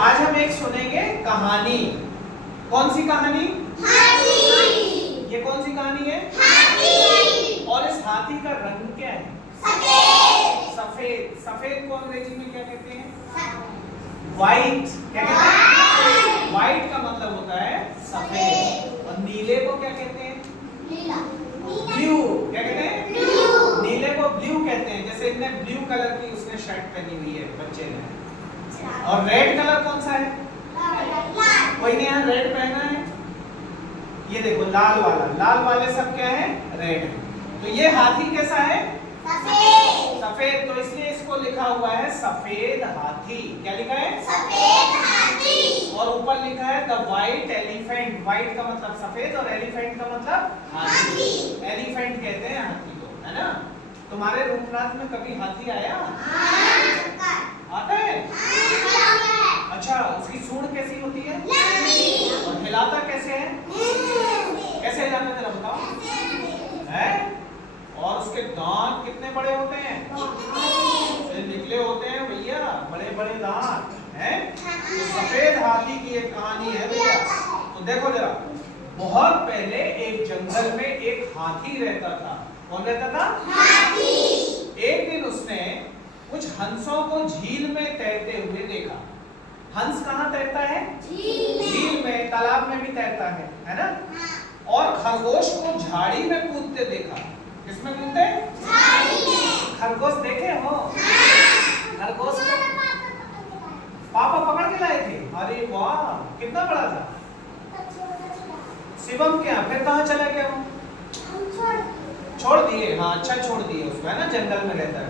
आज हम एक सुनेंगे कहानी। कौन सी कहानी? हाथी। ये कौन सी कहानी है? हाथी। और इस हाथी का रंग क्या है? सफेद। सफेद। सफेद को अंग्रेजी में क्या कहते हैं? व्हाइट। क्या कहते हैं? व्हाइट का मतलब होता है सफेद। और नीले को क्या कहते हैं? नीला। ब्लू। क्या कहते हैं? ब्लू। नीले को ब्लू कहते हैं। जैसे इनने ब्लू कलर की उसने शर्ट पहनी हुई है बच्चे ने। और रेड कलर कौन सा है? लाल। कोई ने यहाँ रेड पहना है? ये देखो लाल वाला। लाल वाले सब क्या है? रेड है। तो ये हाथी कैसा है? सफेद। सफेद। तो इसलिए इसको लिखा हुआ है सफेद हाथी। क्या लिखा है? सफेद हाथी। और ऊपर लिखा है द व्हाइट एलिफेंट। व्हाइट का मतलब सफेद और एलिफेंट का मतलब हाथी। एलिफेंट कहते हैं हाथी को, है ना? तुम्हारे रूपनाथ में कभी हाथी आया? आता है? अच्छा, उसकी सूंड कैसी होती है? और हिलाता कैसे है? कैसे हिलाता है जरा बताओ? है? और उसके दांत कितने बड़े होते हैं? से निकले होते हैं भैया, बड़े बड़े दांत हैं। तो सफेद हाथी की एक कहानी है भैया। तो देखो जरा, बहुत पहले एक जंगल में एक हाथी रहता था। कौन रहता था? हाथी। एक दिन उसने कुछ हंसों को झील में तैरते हुए देखा। हंस कहाँ तैरता है? झील में, तालाब में भी तैरता है ना? और खरगोश को झाड़ी में कूदते देखा। किसमें कूदते? झाड़ी में। खरगोश देखे हो? खरगोश को पापा पकड़ के लाए थे। अरे वाह, कितना बड़ा था? शिवम क्या फिर कहाँ चला गया वो? छोड़ दिए। हाँ, अच्छा छोड़ दिए उसको, है ना? जंगल में रहता है।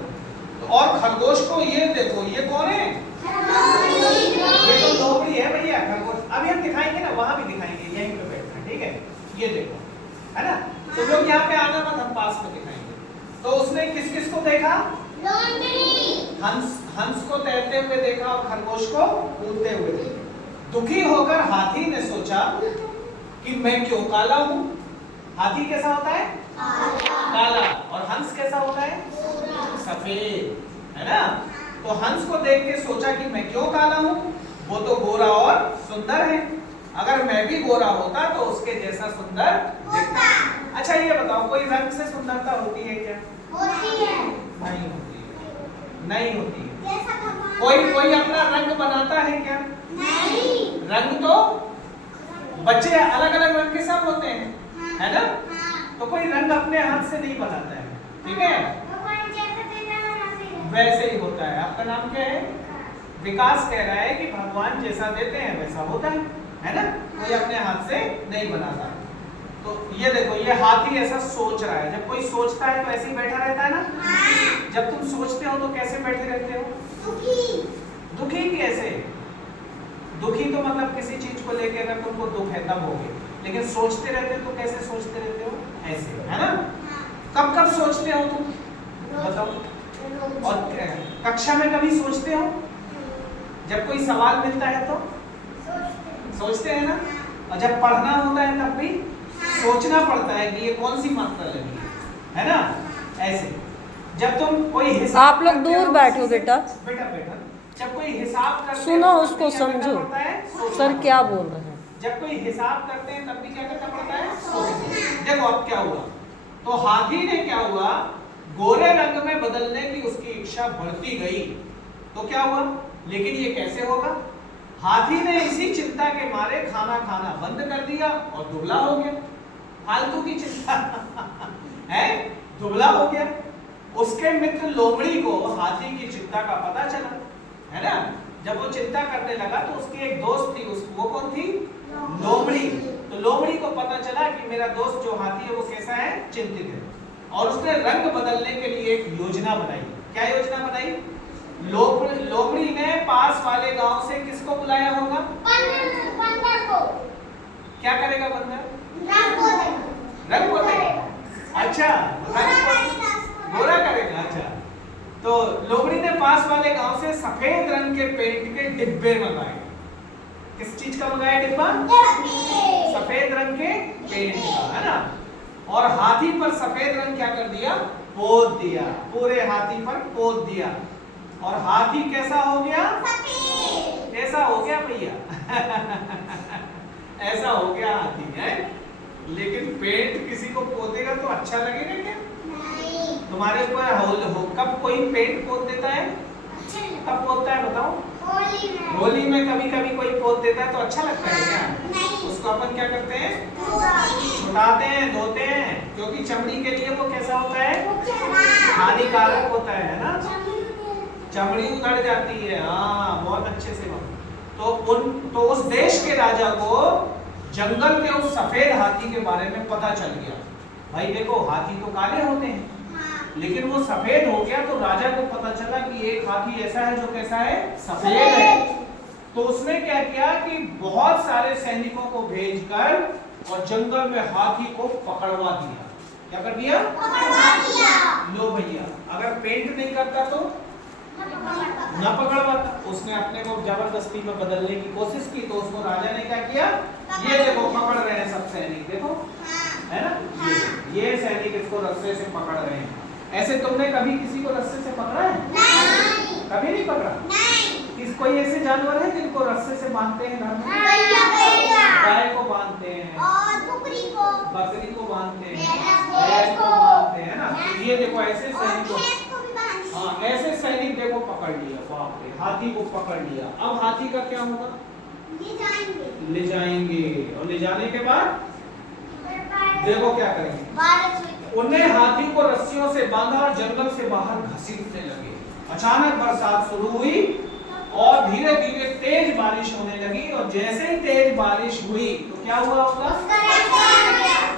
तो और खरगोश को ये देखो, ये कौन है? ये तो लोमड़ी है भैया। खरगोश अभी हम दिखाएंगे ना, वहां भी दिखाएंगे, यहीं पे बैठना, ठीक है? ये देखो, है ना? तो लोग यहाँ पे आना मत, हम पास में दिखाएंगे। तो उसने किस किस को देखा? हंस को तैरते हुए देखा और खरगोश को कूदते हुए देखा। दुखी होकर हाथी ने सोचा कि मैं क्यों काला हूं? हाथी कैसा होता है? काला। और हंस कैसा होता है? सफेद, है ना? तो हंस को देख के सोचा कि मैं क्यों काला हूं? वो तो गोरा और सुंदर है। अगर मैं भी गोरा होता तो उसके जैसा सुंदर दिखता। अच्छा ये बताओ, कोई रंग से सुंदरता होती है क्या? नहीं होती है। नहीं होती है। कोई अपना रंग बनाता है क्या? रंग तो बच्चे अलग अलग रंग के सब होते हैं, है ना? तो कोई रंग अपने हाथ से नहीं बनाता है, ठीक है? वैसे ही होता है। आपका नाम क्या है? विकास कह रहा है कि भगवान जैसा देते हैं वैसा होता है ना? कोई अपने हाथ से नहीं बनाता। तो ये देखो, ये हाथी ऐसा सोच रहा है। जब कोई सोचता है तो ऐसे ही बैठा रहता है ना? जब तुम सोचते हो तो कैसे बैठे रहते हो? दुखी कैसे? दुखी तो मतलब किसी चीज को लेकर अगर तुमको दुख है तब होगे, लेकिन सोचते रहते हो तो कैसे सोचते रहते हो? ऐसे, है ना? कब कब सोचते हो तुम बताओ? और कक्षा में कभी सोचते हो? जब कोई सवाल मिलता है तो सोचते हैं ना? और जब पढ़ना होता है तब भी सोचना पड़ता है कि ये कौन सी मात्रा लगी, है ना? ऐसे जब तुम कोई हिसाब, आप लोग दूर बैठो बेटा। बेटा जब कोई हिसाब करते सुनो, हैं उसको समझो सोचना सर पड़ता क्या है। बोल रहे हैं। जब कोई हिसाब करते हैं तब भी क्या करना पड़ता है? सोचना। देखो अब क्या हुआ। तो हाथी ने क्या हुआ, गोरे रंग में बदलने की उसकी इच्छा बढ़ती गई। तो क्या हुआ? लेकिन ये कैसे होगा? हाथी ने इसी चिंता के मारे खाना खाना बंद कर दिया और दुबला हो गया। फालतू की चिंता है, दुबला हो गया। उसके मित्र लोमड़ी को हाथी की चिंता का पता चला, है ना? जब वो चिंता करने लगा तो उसकी एक दोस्त थी, वो कौन थी? लोमड़ी। तो लोमड़ी को पता चला कि मेरा दोस्त जो हाथी है वो कैसा है? चिंतित है। और उसने रंग बदलने के लिए एक योजना बनाई। क्या योजना बनाई? लोमड़ी ने पास वाले गांव से किसको बुलाया होगा? बंदर को। क्या करेगा बंदर? रंग को देगा। अच्छा, रंग को गोरा करेगा। अच्छा, तो लोमड़ी ने पास वाले गांव से सफेद रंग के पेंट के डिब्बे मंगाए। किस चीज का मंगाया डिब्बा? सफेद रंग के पेंट का, है ना? और हाथी पर सफेद रंग क्या कर दिया? पोत दिया। पूरे हाथी पर पोत दिया और हाथी कैसा हो गया? सफेद। कैसा हो गया भैया? ऐसा हो गया हाथी है। लेकिन पेंट किसी को पोतेगा तो अच्छा लगेगा क्या? नहीं। तुम्हारे ऊपर कब कोई पेंट पोत देता है? कब पोतता है बताओ? होली में। होली में कभी कभी कोई पोत देता है तो अच्छा लगता है क्या? नहीं। उसको अपन क्या करते हैं? नहीं। छुटाते हैं, धोते हैं, क्योंकि चमड़ी के लिए वो कैसा होता है? खराब। हानिकारक होता है ना? चमड़ी उधड़ जाती है। हाँ, बहुत अच्छे से तो उस देश के राजा को जंगल के उस सफेद हाथी के बारे में पता चल गया। भाई देखो, हाथी तो काले होते हैं, लेकिन वो सफेद हो गया तो राजा को पता चला कि एक हाथी ऐसा है जो कैसा है? सफेद है। तो उसने क्या किया कि बहुत सारे सैनिकों को भेजकर और जंगल में हाथी को पकड़वा दिया। क्या कर दिया? पकड़वा दिया। लो भैया, अगर पेंट नहीं करता तो न पकड़वाता। उसने अपने को जबरदस्ती में बदलने की कोशिश की, तो उसको राजा ने क्या किया? ये देखो पकड़ रहे हैं सब सैनिक, देखो है ना? ये सैनिक इसको रस्से से पकड़ रहे हैं। ऐसे तुमने कभी किसी को रस्से से पकड़ा है? नहीं। कभी नहीं पकड़ा? नहीं। कोई ऐसे जानवर है जिनको रस्से से बांधते हैं घर में? गाय को बांधते हैं, और बकरी को बांधते हैं, भैंस भैंस को को बांधते हैं ना? तो ये देखो ऐसे और सैनिकों, भैंस को भी बांधते हैं। हाँ ऐसे सैनिक देखो पकड़ लिया। बाप रे, हाथी को पकड़ लिया। अब हाथी का क्या होगा? ले जाएंगे। ले जाएंगे, और ले जाने के बाद देखो क्या करेंगे। बारिश हुई। उन्हें हाथी को रस्सियों से बांधा और जंगल से बाहर घसीटने लगे। अचानक बरसात शुरू हुई और धीरे धीरे तेज बारिश होने लगी, और जैसे ही तेज बारिश हुई तो क्या हुआ होगा? उसका रंग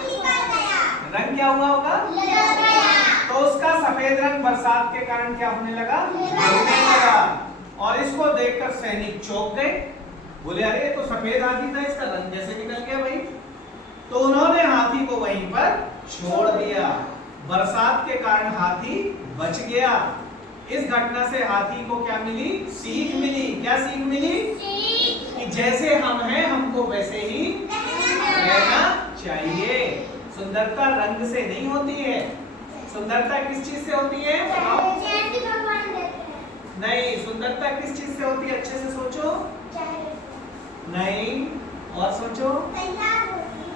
निकल गया। रंग क्या हुआ होगा? निकल गया। तो उसका सफेद रंग बरसात के कारण क्या होने लगा? निकल गिरने गया। लगा। और इसको देखकर सैनिक चौंक गए, बोले अरे ये तो सफेद हाथी था, इसका रंग कैसे निकल गया भाई? तो उन्होंने हाथी को वहीं पर छोड़ दिया। बरसात के कारण हाथी बच गया। इस घटना से हाथी को क्या मिली? सीख मिली। क्या सीख मिली? कि जैसे हम हैं हमको वैसे ही रहना चाहिए। सुंदरता रंग से नहीं होती है। सुंदरता किस चीज से होती है बताओ? जैसे भगवान देते हैं। नहीं, सुंदरता किस चीज से होती है? अच्छे से सोचो। नहीं, और सोचो।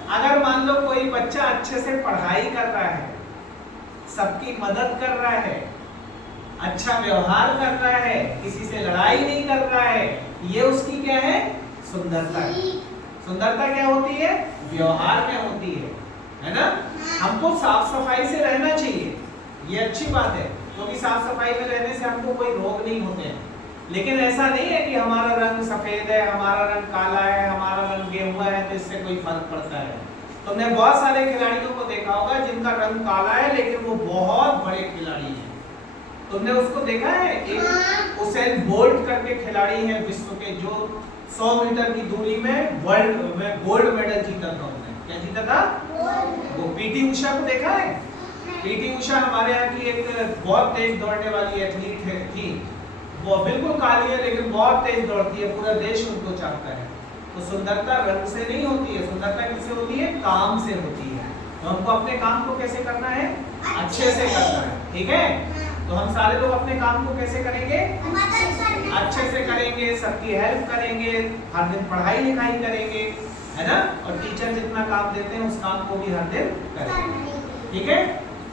अगर मान लो कोई बच्चा अच्छे से पढ़ाई कर रहा है, सबकी मदद कर रहा है, अच्छा व्यवहार कर रहा है, किसी से लड़ाई नहीं कर रहा है, ये उसकी क्या है? सुंदरता। सुंदरता क्या होती है? व्यवहार में होती है ना? हमको साफ सफाई से रहना चाहिए, ये अच्छी बात है, क्योंकि साफ सफाई में रहने से हमको कोई रोग नहीं होते हैं। लेकिन ऐसा नहीं है कि हमारा रंग सफेद है, हमारा रंग काला है, हमारा रंग गेहुआ है तो इससे कोई फर्क पड़ता है। तुमने बहुत सारे खिलाड़ियों को देखा होगा जिनका रंग काला है लेकिन वो बहुत बड़े खिलाड़ी हैं। तुमने उसको देखा है? एक उसेन बोल्ट करके खिलाड़ी है विश्व के, जो 100 मीटर की दूरी में वर्ल्ड में गोल्ड मेडल जीता था। उसने क्या जीता था? वो पीटी उषा को देखा है? पीटी उषा हमारे यहाँ की एक बहुत तेज दौड़ने वाली एथलीट थी। वो बिल्कुल काली है लेकिन बहुत तेज दौड़ती है, पूरा देश उनको चाहता है। तो सुंदरता रंग से नहीं होती है, सुंदरता किससे होती है? काम से होती है। तो हमको अपने काम को कैसे करना है? अच्छे से करना है, ठीक है? तो हम सारे लोग अपने काम को कैसे करेंगे? अच्छे से करेंगे, सबकी हेल्प करेंगे, हर दिन पढ़ाई लिखाई करेंगे, है ना? और टीचर जितना काम देते हैं उस काम को भी हर दिन करेंगे, ठीक है?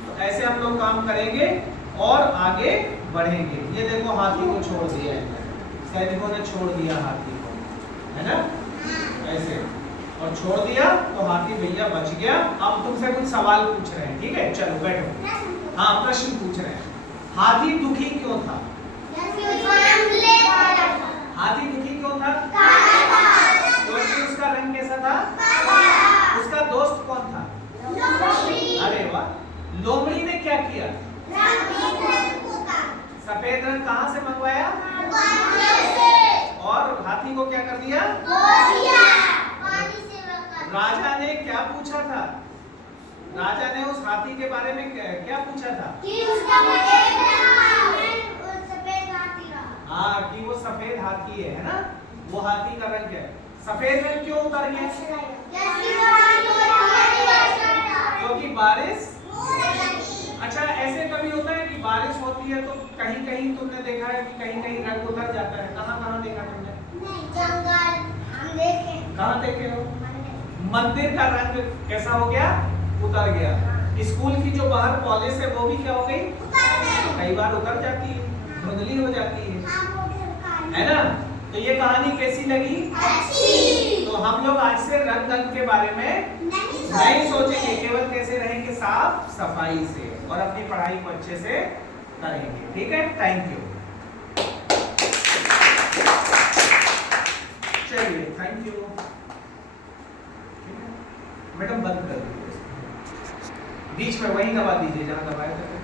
तो ऐसे हम लोग काम करेंगे और आगे बढ़ेंगे। ये देखो हाथी को छोड़ दिया है, सैनिकों ने छोड़ दिया हाथी को, है ना? ऐसे और छोड़ दिया तो हाथी भैया बच गया। अब तुमसे कुछ सवाल पूछ रहे हैं, ठीक है? चलो बैठो। हाँ, प्रश्न पूछ रहे हैं। हाथी दुखी क्यों था? हाथी दुखी क्यों था? क्योंकि उसका रंग कैसा था? उसका दोस्त कौन था? अरे वाह। लोमड़ी ने क्या किया? सफेद रंग कहाँ से मंगवाया? और हाथी को क्या कर दिया? राजा ने क्या पूछा था? राजा ने उस हाथी के बारे में क्या पूछा था? हाँ, कि वो सफेद हाथी है ना? वो हाथी का रंग है। सफेद रंग क्यों उतर गया? क्योंकि बारिश। अच्छा, ऐसे कभी होता है कि बारिश होती है तो कहीं कहीं तुमने देखा है कि कहीं कहीं रंग उतर जाता है? कहाँ कहाँ देखा तुमने? नहीं जंगल हम देखे कहाँ देखे हो? मंदिर मंदिर का रंग कैसा हो गया? उतर गया। स्कूल की जो बाहर पॉलिश है वो भी क्या हो गई? कई बार उतर जाती है, धुंधली हो जाती है ना? तो ये कहानी कैसी लगी? अच्छी। तो हम लोग आज से रंग के बारे में नहीं सोचेंगे, केवल कैसे रहेंगे साफ सफाई से और अपनी पढ़ाई को अच्छे से करेंगे। ठीक है, थैंक यू। चलिए, थैंक यू। मैडम बंद कर दीजिए, बीच में वही दबा दीजिए जहाँ दबाया था।